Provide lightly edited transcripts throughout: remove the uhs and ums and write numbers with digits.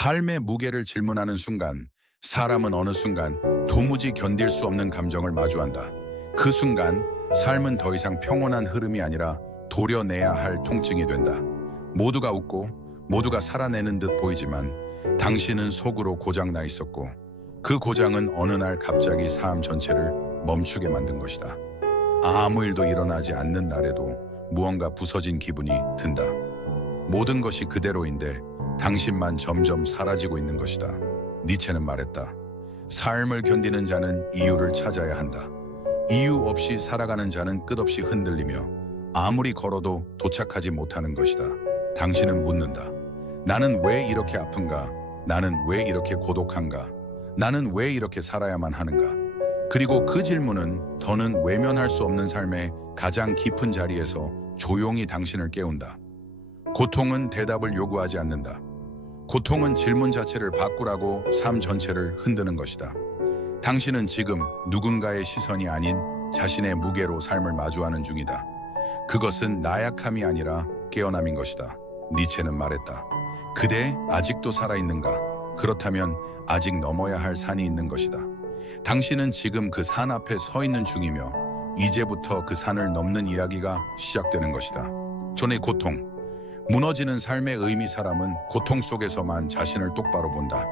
삶의 무게를 질문하는 순간, 사람은 어느 순간 도무지 견딜 수 없는 감정을 마주한다. 그 순간, 삶은 더 이상 평온한 흐름이 아니라 도려내야 할 통증이 된다. 모두가 웃고 모두가 살아내는 듯 보이지만 당신은 속으로 고장나 있었고, 그 고장은 어느 날 갑자기 삶 전체를 멈추게 만든 것이다. 아무 일도 일어나지 않는 날에도 무언가 부서진 기분이 든다. 모든 것이 그대로인데 당신만 점점 사라지고 있는 것이다. 니체는 말했다. 삶을 견디는 자는 이유를 찾아야 한다. 이유 없이 살아가는 자는 끝없이 흔들리며 아무리 걸어도 도착하지 못하는 것이다. 당신은 묻는다. 나는 왜 이렇게 아픈가? 나는 왜 이렇게 고독한가? 나는 왜 이렇게 살아야만 하는가? 그리고 그 질문은 더는 외면할 수 없는 삶의 가장 깊은 자리에서 조용히 당신을 깨운다. 고통은 대답을 요구하지 않는다. 고통은 질문 자체를 바꾸라고 삶 전체를 흔드는 것이다. 당신은 지금 누군가의 시선이 아닌 자신의 무게로 삶을 마주하는 중이다. 그것은 나약함이 아니라 깨어남인 것이다. 니체는 말했다. 그대 아직도 살아있는가? 그렇다면 아직 넘어야 할 산이 있는 것이다. 당신은 지금 그 산 앞에 서 있는 중이며 이제부터 그 산을 넘는 이야기가 시작되는 것이다. 전의 고통. 무너지는 삶의 의미. 사람은 고통 속에서만 자신을 똑바로 본다.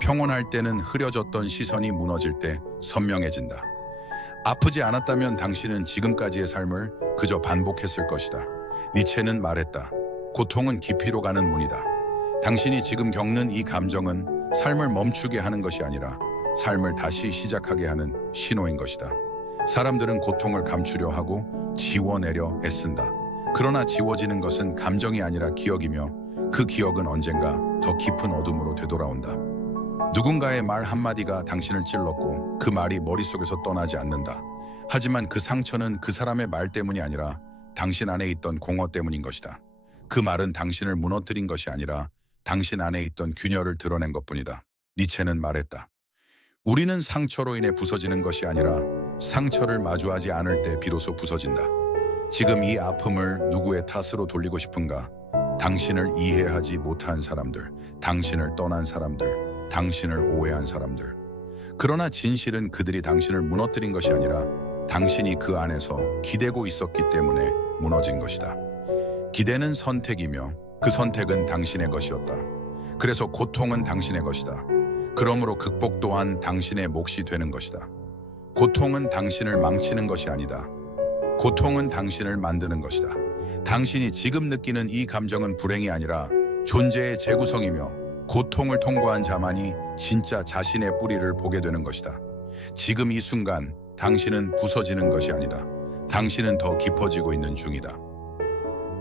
평온할 때는 흐려졌던 시선이 무너질 때 선명해진다. 아프지 않았다면 당신은 지금까지의 삶을 그저 반복했을 것이다. 니체는 말했다. 고통은 깊이로 가는 문이다. 당신이 지금 겪는 이 감정은 삶을 멈추게 하는 것이 아니라 삶을 다시 시작하게 하는 신호인 것이다. 사람들은 고통을 감추려 하고 지워내려 애쓴다. 그러나 지워지는 것은 감정이 아니라 기억이며 그 기억은 언젠가 더 깊은 어둠으로 되돌아온다. 누군가의 말 한마디가 당신을 찔렀고 그 말이 머릿속에서 떠나지 않는다. 하지만 그 상처는 그 사람의 말 때문이 아니라 당신 안에 있던 공허 때문인 것이다. 그 말은 당신을 무너뜨린 것이 아니라 당신 안에 있던 균열을 드러낸 것뿐이다. 니체는 말했다. 우리는 상처로 인해 부서지는 것이 아니라 상처를 마주하지 않을 때 비로소 부서진다. 지금 이 아픔을 누구의 탓으로 돌리고 싶은가? 당신을 이해하지 못한 사람들, 당신을 떠난 사람들, 당신을 오해한 사람들. 그러나 진실은 그들이 당신을 무너뜨린 것이 아니라 당신이 그 안에서 기대고 있었기 때문에 무너진 것이다. 기대는 선택이며 그 선택은 당신의 것이었다. 그래서 고통은 당신의 것이다. 그러므로 극복 또한 당신의 몫이 되는 것이다. 고통은 당신을 망치는 것이 아니다. 고통은 당신을 만드는 것이다. 당신이 지금 느끼는 이 감정은 불행이 아니라 존재의 재구성이며 고통을 통과한 자만이 진짜 자신의 뿌리를 보게 되는 것이다. 지금 이 순간 당신은 부서지는 것이 아니다. 당신은 더 깊어지고 있는 중이다.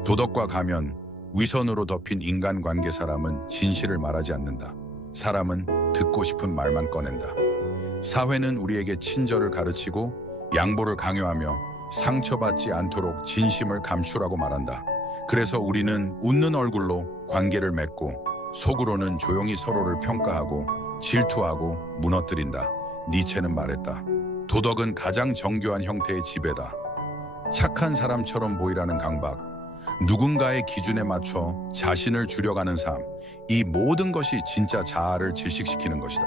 도덕과 가면, 위선으로 덮인 인간관계. 사람은 진실을 말하지 않는다. 사람은 듣고 싶은 말만 꺼낸다. 사회는 우리에게 친절을 가르치고 양보를 강요하며 상처받지 않도록 진심을 감추라고 말한다. 그래서 우리는 웃는 얼굴로 관계를 맺고 속으로는 조용히 서로를 평가하고 질투하고 무너뜨린다. 니체는 말했다. 도덕은 가장 정교한 형태의 지배다. 착한 사람처럼 보이라는 강박, 누군가의 기준에 맞춰 자신을 줄여가는 삶, 이 모든 것이 진짜 자아를 질식시키는 것이다.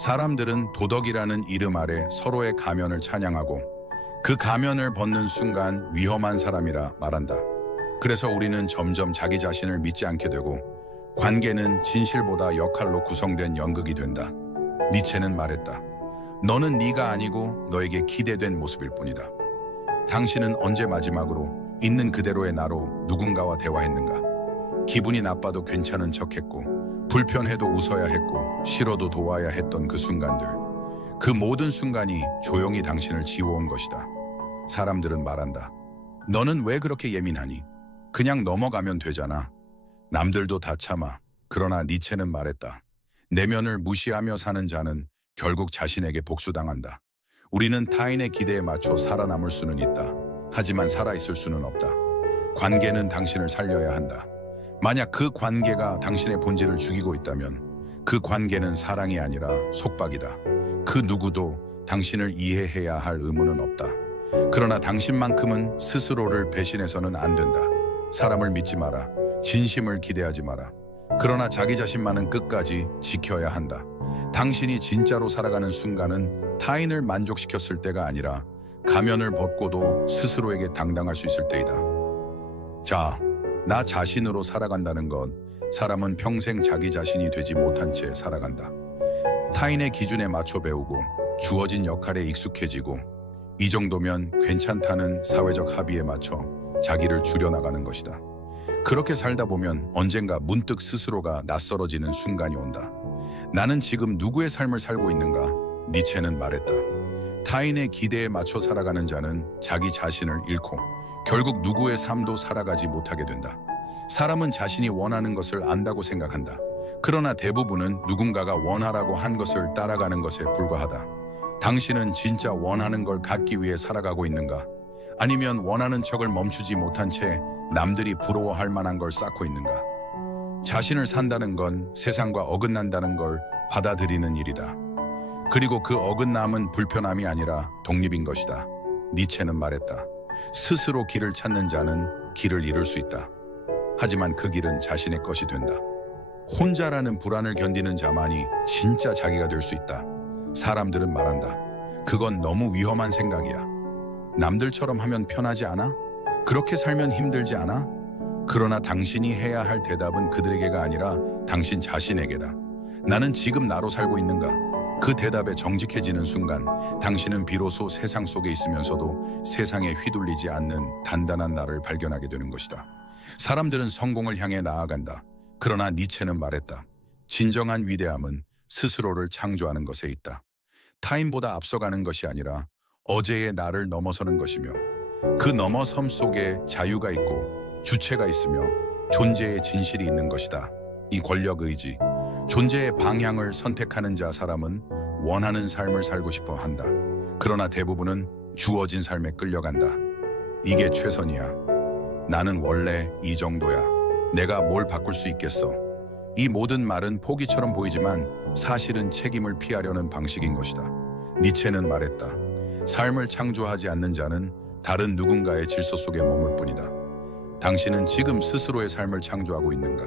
사람들은 도덕이라는 이름 아래 서로의 가면을 찬양하고 그 가면을 벗는 순간 위험한 사람이라 말한다. 그래서 우리는 점점 자기 자신을 믿지 않게 되고 관계는 진실보다 역할로 구성된 연극이 된다. 니체는 말했다. 너는 네가 아니고 너에게 기대된 모습일 뿐이다. 당신은 언제 마지막으로 있는 그대로의 나로 누군가와 대화했는가? 기분이 나빠도 괜찮은 척했고 불편해도 웃어야 했고 싫어도 도와야 했던 그 순간들. 그 모든 순간이 조용히 당신을 지워온 것이다. 사람들은 말한다. 너는 왜 그렇게 예민하니? 그냥 넘어가면 되잖아. 남들도 다 참아. 그러나 니체는 말했다. 내면을 무시하며 사는 자는 결국 자신에게 복수당한다. 우리는 타인의 기대에 맞춰 살아남을 수는 있다. 하지만 살아있을 수는 없다. 관계는 당신을 살려야 한다. 만약 그 관계가 당신의 본질을 죽이고 있다면 그 관계는 사랑이 아니라 속박이다. 그 누구도 당신을 이해해야 할 의무는 없다. 그러나 당신만큼은 스스로를 배신해서는 안 된다. 사람을 믿지 마라. 진심을 기대하지 마라. 그러나 자기 자신만은 끝까지 지켜야 한다. 당신이 진짜로 살아가는 순간은 타인을 만족시켰을 때가 아니라 가면을 벗고도 스스로에게 당당할 수 있을 때이다. 자, 나 자신으로 살아간다는 건 사람은 평생 자기 자신이 되지 못한 채 살아간다. 타인의 기준에 맞춰 배우고 주어진 역할에 익숙해지고 이 정도면 괜찮다는 사회적 합의에 맞춰 자기를 줄여나가는 것이다. 그렇게 살다 보면 언젠가 문득 스스로가 낯설어지는 순간이 온다. 나는 지금 누구의 삶을 살고 있는가? 니체는 말했다. 타인의 기대에 맞춰 살아가는 자는 자기 자신을 잃고 결국 누구의 삶도 살아가지 못하게 된다. 사람은 자신이 원하는 것을 안다고 생각한다. 그러나 대부분은 누군가가 원하라고 한 것을 따라가는 것에 불과하다. 당신은 진짜 원하는 걸 갖기 위해 살아가고 있는가? 아니면 원하는 척을 멈추지 못한 채 남들이 부러워할 만한 걸 쌓고 있는가? 자신을 산다는 건 세상과 어긋난다는 걸 받아들이는 일이다. 그리고 그 어긋남은 불편함이 아니라 독립인 것이다. 니체는 말했다. 스스로 길을 찾는 자는 길을 잃을 수 있다. 하지만 그 길은 자신의 것이 된다. 혼자라는 불안을 견디는 자만이 진짜 자기가 될 수 있다. 사람들은 말한다. 그건 너무 위험한 생각이야. 남들처럼 하면 편하지 않아? 그렇게 살면 힘들지 않아? 그러나 당신이 해야 할 대답은 그들에게가 아니라 당신 자신에게다. 나는 지금 나로 살고 있는가? 그 대답에 정직해지는 순간 당신은 비로소 세상 속에 있으면서도 세상에 휘둘리지 않는 단단한 나를 발견하게 되는 것이다. 사람들은 성공을 향해 나아간다. 그러나 니체는 말했다. 진정한 위대함은 스스로를 창조하는 것에 있다. 타인보다 앞서가는 것이 아니라 어제의 나를 넘어서는 것이며 그 넘어섬 속에 자유가 있고 주체가 있으며 존재의 진실이 있는 것이다. 이 권력의지, 존재의 방향을 선택하는 자 사람은 원하는 삶을 살고 싶어 한다. 그러나 대부분은 주어진 삶에 끌려간다. 이게 최선이야. 나는 원래 이 정도야. 내가 뭘 바꿀 수 있겠어. 이 모든 말은 포기처럼 보이지만 사실은 책임을 피하려는 방식인 것이다. 니체는 말했다. 삶을 창조하지 않는 자는 다른 누군가의 질서 속에 머물 뿐이다. 당신은 지금 스스로의 삶을 창조하고 있는가?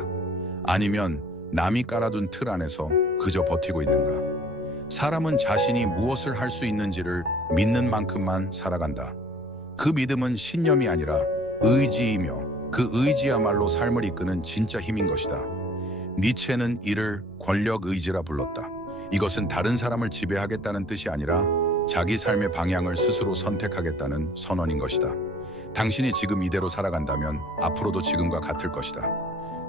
아니면 남이 깔아둔 틀 안에서 그저 버티고 있는가? 사람은 자신이 무엇을 할 수 있는지를 믿는 만큼만 살아간다. 그 믿음은 신념이 아니라 의지이며 그 의지야말로 삶을 이끄는 진짜 힘인 것이다. 니체는 이를 권력의지라 불렀다. 이것은 다른 사람을 지배하겠다는 뜻이 아니라 자기 삶의 방향을 스스로 선택하겠다는 선언인 것이다. 당신이 지금 이대로 살아간다면 앞으로도 지금과 같을 것이다.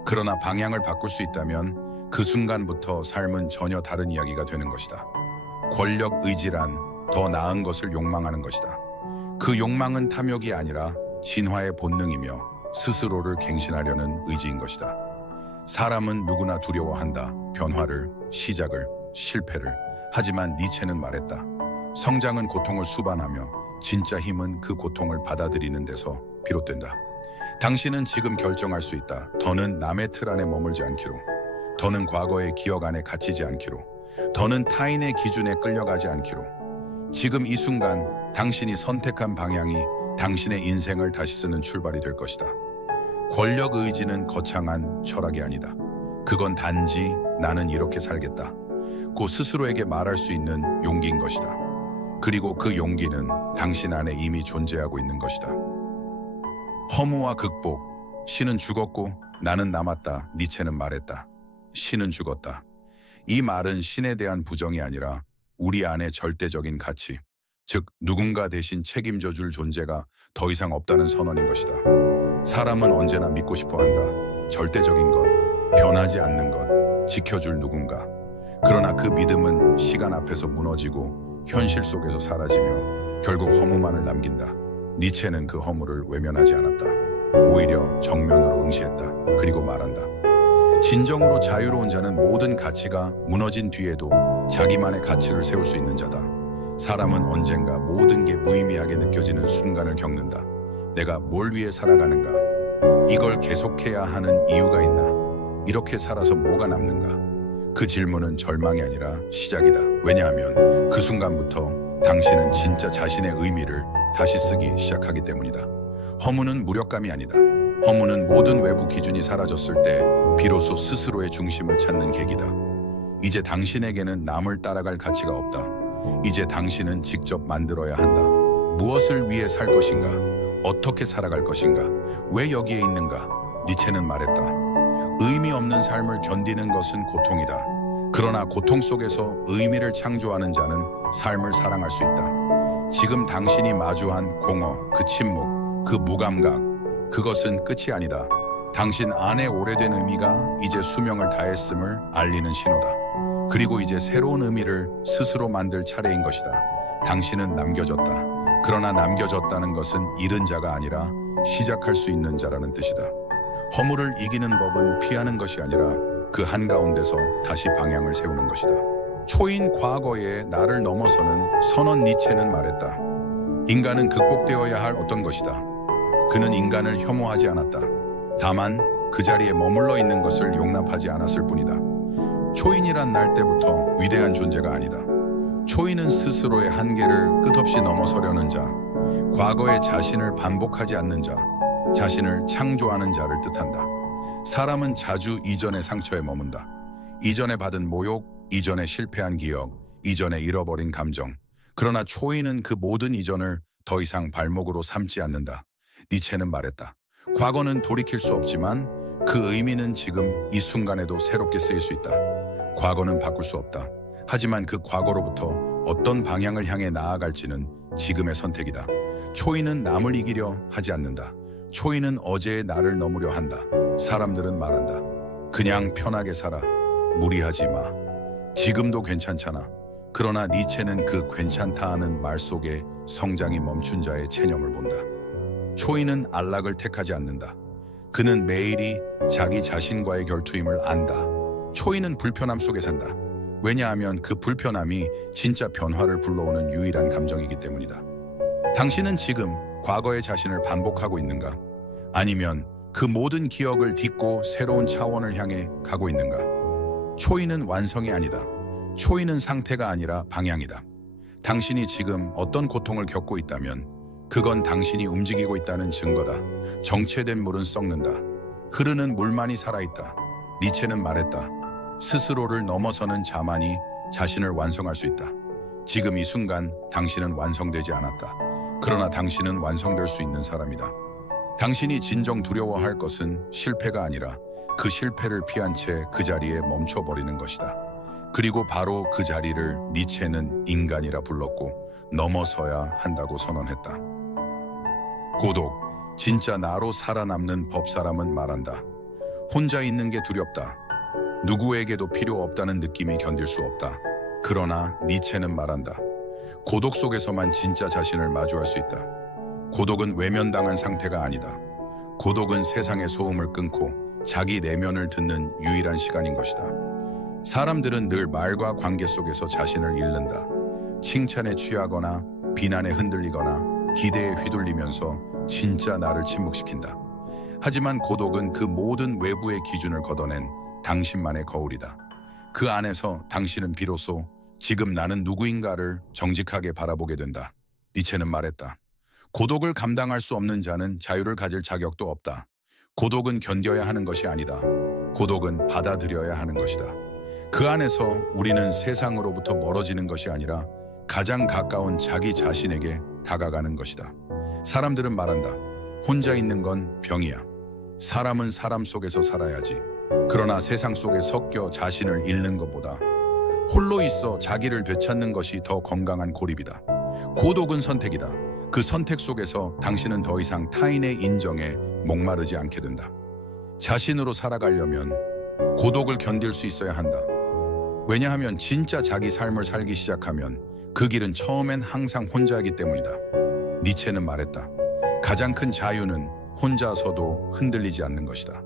그러나 방향을 바꿀 수 있다면 그 순간부터 삶은 전혀 다른 이야기가 되는 것이다. 권력의지란 더 나은 것을 욕망하는 것이다. 그 욕망은 탐욕이 아니라 진화의 본능이며 스스로를 갱신하려는 의지인 것이다. 사람은 누구나 두려워한다. 변화를, 시작을, 실패를. 하지만 니체는 말했다. 성장은 고통을 수반하며 진짜 힘은 그 고통을 받아들이는 데서 비롯된다. 당신은 지금 결정할 수 있다. 더는 남의 틀 안에 머물지 않기로. 더는 과거의 기억 안에 갇히지 않기로. 더는 타인의 기준에 끌려가지 않기로. 지금 이 순간 당신이 선택한 방향이 당신의 인생을 다시 쓰는 출발이 될 것이다. 권력의지는 거창한 철학이 아니다. 그건 단지 나는 이렇게 살겠다. 고 스스로에게 말할 수 있는 용기인 것이다. 그리고 그 용기는 당신 안에 이미 존재하고 있는 것이다. 허무와 극복. 신은 죽었고 나는 남았다. 니체는 말했다. 신은 죽었다. 이 말은 신에 대한 부정이 아니라 우리 안에 절대적인 가치, 즉 누군가 대신 책임져 줄 존재가 더 이상 없다는 선언인 것이다. 사람은 언제나 믿고 싶어 한다. 절대적인 것, 변하지 않는 것, 지켜줄 누군가. 그러나 그 믿음은 시간 앞에서 무너지고 현실 속에서 사라지며 결국 허무만을 남긴다. 니체는 그 허무를 외면하지 않았다. 오히려 정면으로 응시했다. 그리고 말한다. 진정으로 자유로운 자는 모든 가치가 무너진 뒤에도 자기만의 가치를 세울 수 있는 자다. 사람은 언젠가 모든 게 무의미하게 느껴지는 순간을 겪는다. 내가 뭘 위해 살아가는가? 이걸 계속해야 하는 이유가 있나? 이렇게 살아서 뭐가 남는가? 그 질문은 절망이 아니라 시작이다. 왜냐하면 그 순간부터 당신은 진짜 자신의 의미를 다시 쓰기 시작하기 때문이다. 허무는 무력감이 아니다. 허무는 모든 외부 기준이 사라졌을 때 비로소 스스로의 중심을 찾는 계기다. 이제 당신에게는 남을 따라갈 가치가 없다. 이제 당신은 직접 만들어야 한다. 무엇을 위해 살 것인가? 어떻게 살아갈 것인가? 왜 여기에 있는가? 니체는 말했다. 의미 없는 삶을 견디는 것은 고통이다. 그러나 고통 속에서 의미를 창조하는 자는 삶을 사랑할 수 있다. 지금 당신이 마주한 공허, 그 침묵, 그 무감각, 그것은 끝이 아니다. 당신 안에 오래된 의미가 이제 수명을 다했음을 알리는 신호다. 그리고 이제 새로운 의미를 스스로 만들 차례인 것이다. 당신은 남겨졌다. 그러나 남겨졌다는 것은 잃은 자가 아니라 시작할 수 있는 자라는 뜻이다. 허물을 이기는 법은 피하는 것이 아니라 그 한가운데서 다시 방향을 세우는 것이다. 초인 과거의 나를 넘어서는 선언 니체는 말했다. 인간은 극복되어야 할 어떤 것이다. 그는 인간을 혐오하지 않았다. 다만 그 자리에 머물러 있는 것을 용납하지 않았을 뿐이다. 초인이란 날 때부터 위대한 존재가 아니다. 초인은 스스로의 한계를 끝없이 넘어서려는 자, 과거의 자신을 반복하지 않는 자, 자신을 창조하는 자를 뜻한다. 사람은 자주 이전의 상처에 머문다. 이전에 받은 모욕, 이전에 실패한 기억, 이전에 잃어버린 감정. 그러나 초인은 그 모든 이전을 더 이상 발목으로 삼지 않는다. 니체는 말했다. 과거는 돌이킬 수 없지만 그 의미는 지금 이 순간에도 새롭게 쓰일 수 있다. 과거는 바꿀 수 없다. 하지만 그 과거로부터 어떤 방향을 향해 나아갈지는 지금의 선택이다. 초인은 남을 이기려 하지 않는다. 초인은 어제의 나를 넘으려 한다. 사람들은 말한다. 그냥 편하게 살아. 무리하지 마. 지금도 괜찮잖아. 그러나 니체는 그 괜찮다 하는 말 속에 성장이 멈춘 자의 체념을 본다. 초인은 안락을 택하지 않는다. 그는 매일이 자기 자신과의 결투임을 안다. 초인은 불편함 속에 산다. 왜냐하면 그 불편함이 진짜 변화를 불러오는 유일한 감정이기 때문이다. 당신은 지금 과거의 자신을 반복하고 있는가? 아니면 그 모든 기억을 딛고 새로운 차원을 향해 가고 있는가? 초인은 완성이 아니다. 초인은 상태가 아니라 방향이다. 당신이 지금 어떤 고통을 겪고 있다면 그건 당신이 움직이고 있다는 증거다. 정체된 물은 썩는다. 흐르는 물만이 살아있다. 니체는 말했다. 스스로를 넘어서는 자만이 자신을 완성할 수 있다. 지금 이 순간 당신은 완성되지 않았다. 그러나 당신은 완성될 수 있는 사람이다. 당신이 진정 두려워할 것은 실패가 아니라 그 실패를 피한 채 그 자리에 멈춰버리는 것이다. 그리고 바로 그 자리를 니체는 인간이라 불렀고 넘어서야 한다고 선언했다. 고독, 진짜 나로 살아남는 법사람은 말한다. 혼자 있는 게 두렵다. 누구에게도 필요 없다는 느낌이 견딜 수 없다. 그러나 니체는 말한다. 고독 속에서만 진짜 자신을 마주할 수 있다. 고독은 외면당한 상태가 아니다. 고독은 세상의 소음을 끊고 자기 내면을 듣는 유일한 시간인 것이다. 사람들은 늘 말과 관계 속에서 자신을 잃는다. 칭찬에 취하거나 비난에 흔들리거나 기대에 휘둘리면서 진짜 나를 침묵시킨다. 하지만 고독은 그 모든 외부의 기준을 걷어낸 당신만의 거울이다. 그 안에서 당신은 비로소 지금 나는 누구인가를 정직하게 바라보게 된다. 니체는 말했다. 고독을 감당할 수 없는 자는 자유를 가질 자격도 없다. 고독은 견뎌야 하는 것이 아니다. 고독은 받아들여야 하는 것이다. 그 안에서 우리는 세상으로부터 멀어지는 것이 아니라 가장 가까운 자기 자신에게 다가가는 것이다. 사람들은 말한다. 혼자 있는 건 병이야. 사람은 사람 속에서 살아야지. 그러나 세상 속에 섞여 자신을 잃는 것보다 홀로 있어 자기를 되찾는 것이 더 건강한 고립이다. 고독은 선택이다. 그 선택 속에서 당신은 더 이상 타인의 인정에 목마르지 않게 된다. 자신으로 살아가려면 고독을 견딜 수 있어야 한다. 왜냐하면 진짜 자기 삶을 살기 시작하면 그 길은 처음엔 항상 혼자이기 때문이다. 니체는 말했다. 가장 큰 자유는 혼자서도 흔들리지 않는 것이다.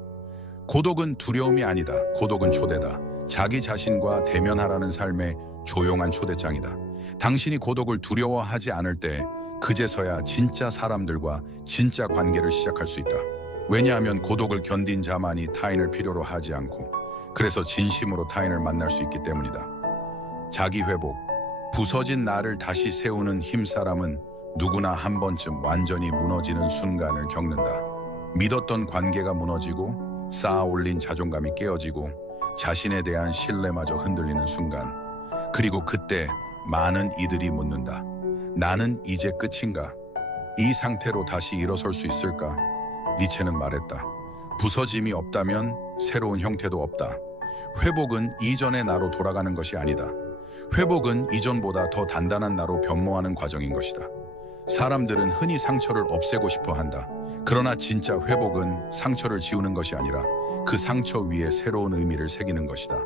고독은 두려움이 아니다. 고독은 초대다. 자기 자신과 대면하라는 삶의 조용한 초대장이다. 당신이 고독을 두려워하지 않을 때 그제서야 진짜 사람들과 진짜 관계를 시작할 수 있다. 왜냐하면 고독을 견딘 자만이 타인을 필요로 하지 않고 그래서 진심으로 타인을 만날 수 있기 때문이다. 자기 회복, 부서진 나를 다시 세우는 힘사람은 누구나 한 번쯤 완전히 무너지는 순간을 겪는다. 믿었던 관계가 무너지고 쌓아 올린 자존감이 깨어지고 자신에 대한 신뢰마저 흔들리는 순간, 그리고 그때 많은 이들이 묻는다. 나는 이제 끝인가? 이 상태로 다시 일어설 수 있을까? 니체는 말했다. 부서짐이 없다면 새로운 형태도 없다. 회복은 이전의 나로 돌아가는 것이 아니다. 회복은 이전보다 더 단단한 나로 변모하는 과정인 것이다. 사람들은 흔히 상처를 없애고 싶어 한다. 그러나 진짜 회복은 상처를 지우는 것이 아니라 그 상처 위에 새로운 의미를 새기는 것이다.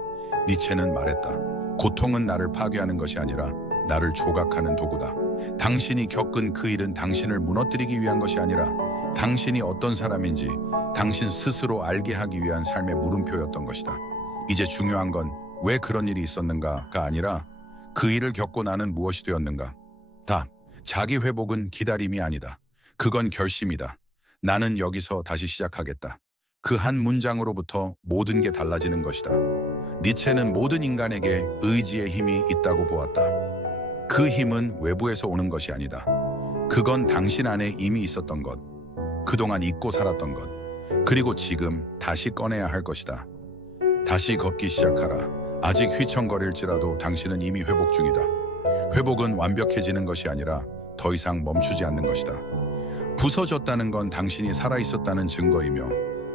니체는 말했다. 고통은 나를 파괴하는 것이 아니라 나를 조각하는 도구다. 당신이 겪은 그 일은 당신을 무너뜨리기 위한 것이 아니라 당신이 어떤 사람인지 당신 스스로 알게 하기 위한 삶의 물음표였던 것이다. 이제 중요한 건 왜 그런 일이 있었는가가 아니라 그 일을 겪고 나는 무엇이 되었는가. 답. 자기 회복은 기다림이 아니다. 그건 결심이다. 나는 여기서 다시 시작하겠다. 그 한 문장으로부터 모든 게 달라지는 것이다. 니체는 모든 인간에게 의지의 힘이 있다고 보았다. 그 힘은 외부에서 오는 것이 아니다. 그건 당신 안에 이미 있었던 것, 그동안 잊고 살았던 것, 그리고 지금 다시 꺼내야 할 것이다. 다시 걷기 시작하라. 아직 휘청거릴지라도 당신은 이미 회복 중이다. 회복은 완벽해지는 것이 아니라 더 이상 멈추지 않는 것이다. 부서졌다는 건 당신이 살아있었다는 증거이며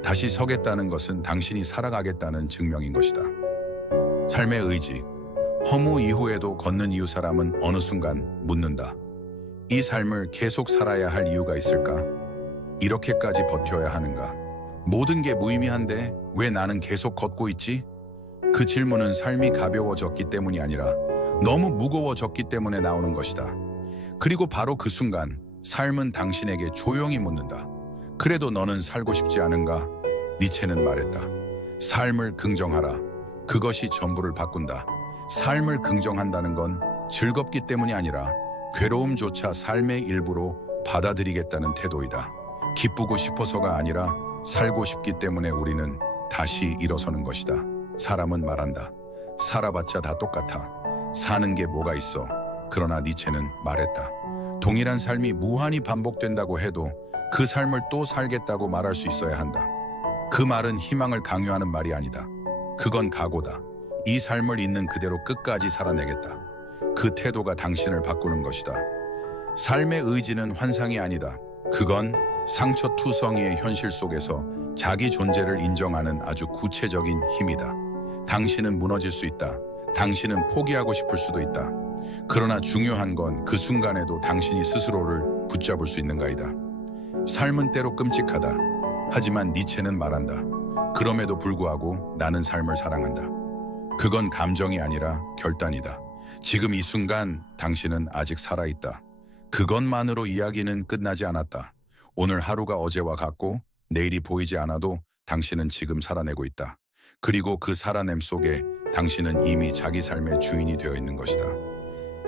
다시 서겠다는 것은 당신이 살아가겠다는 증명인 것이다. 삶의 의지. 허무 이후에도 걷는 이유. 사람은 어느 순간 묻는다. 이 삶을 계속 살아야 할 이유가 있을까? 이렇게까지 버텨야 하는가? 모든 게 무의미한데 왜 나는 계속 걷고 있지? 그 질문은 삶이 가벼워졌기 때문이 아니라 너무 무거워졌기 때문에 나오는 것이다. 그리고 바로 그 순간 삶은 당신에게 조용히 묻는다. 그래도 너는 살고 싶지 않은가? 니체는 말했다. 삶을 긍정하라. 그것이 전부를 바꾼다. 삶을 긍정한다는 건 즐겁기 때문이 아니라 괴로움조차 삶의 일부로 받아들이겠다는 태도이다. 기쁘고 싶어서가 아니라 살고 싶기 때문에 우리는 다시 일어서는 것이다. 사람은 말한다. 살아봤자 다 똑같아. 사는 게 뭐가 있어. 그러나 니체는 말했다. 동일한 삶이 무한히 반복된다고 해도 그 삶을 또 살겠다고 말할 수 있어야 한다. 그 말은 희망을 강요하는 말이 아니다. 그건 각오다. 이 삶을 있는 그대로 끝까지 살아내겠다. 그 태도가 당신을 바꾸는 것이다. 삶의 의지는 환상이 아니다. 그건 상처투성이의 현실 속에서 자기 존재를 인정하는 아주 구체적인 힘이다. 당신은 무너질 수 있다. 당신은 포기하고 싶을 수도 있다. 그러나 중요한 건 그 순간에도 당신이 스스로를 붙잡을 수 있는가이다. 삶은 때로 끔찍하다. 하지만 니체는 말한다. 그럼에도 불구하고 나는 삶을 사랑한다. 그건 감정이 아니라 결단이다. 지금 이 순간 당신은 아직 살아있다. 그것만으로 이야기는 끝나지 않았다. 오늘 하루가 어제와 같고 내일이 보이지 않아도 당신은 지금 살아내고 있다. 그리고 그 살아냄 속에 당신은 이미 자기 삶의 주인이 되어 있는 것이다.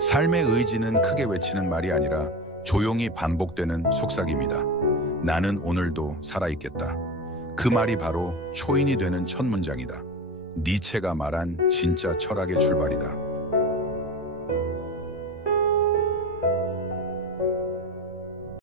삶의 의지는 크게 외치는 말이 아니라 조용히 반복되는 속삭임이다. 나는 오늘도 살아있겠다. 그 말이 바로 초인이 되는 첫 문장이다. 니체가 말한 진짜 철학의 출발이다.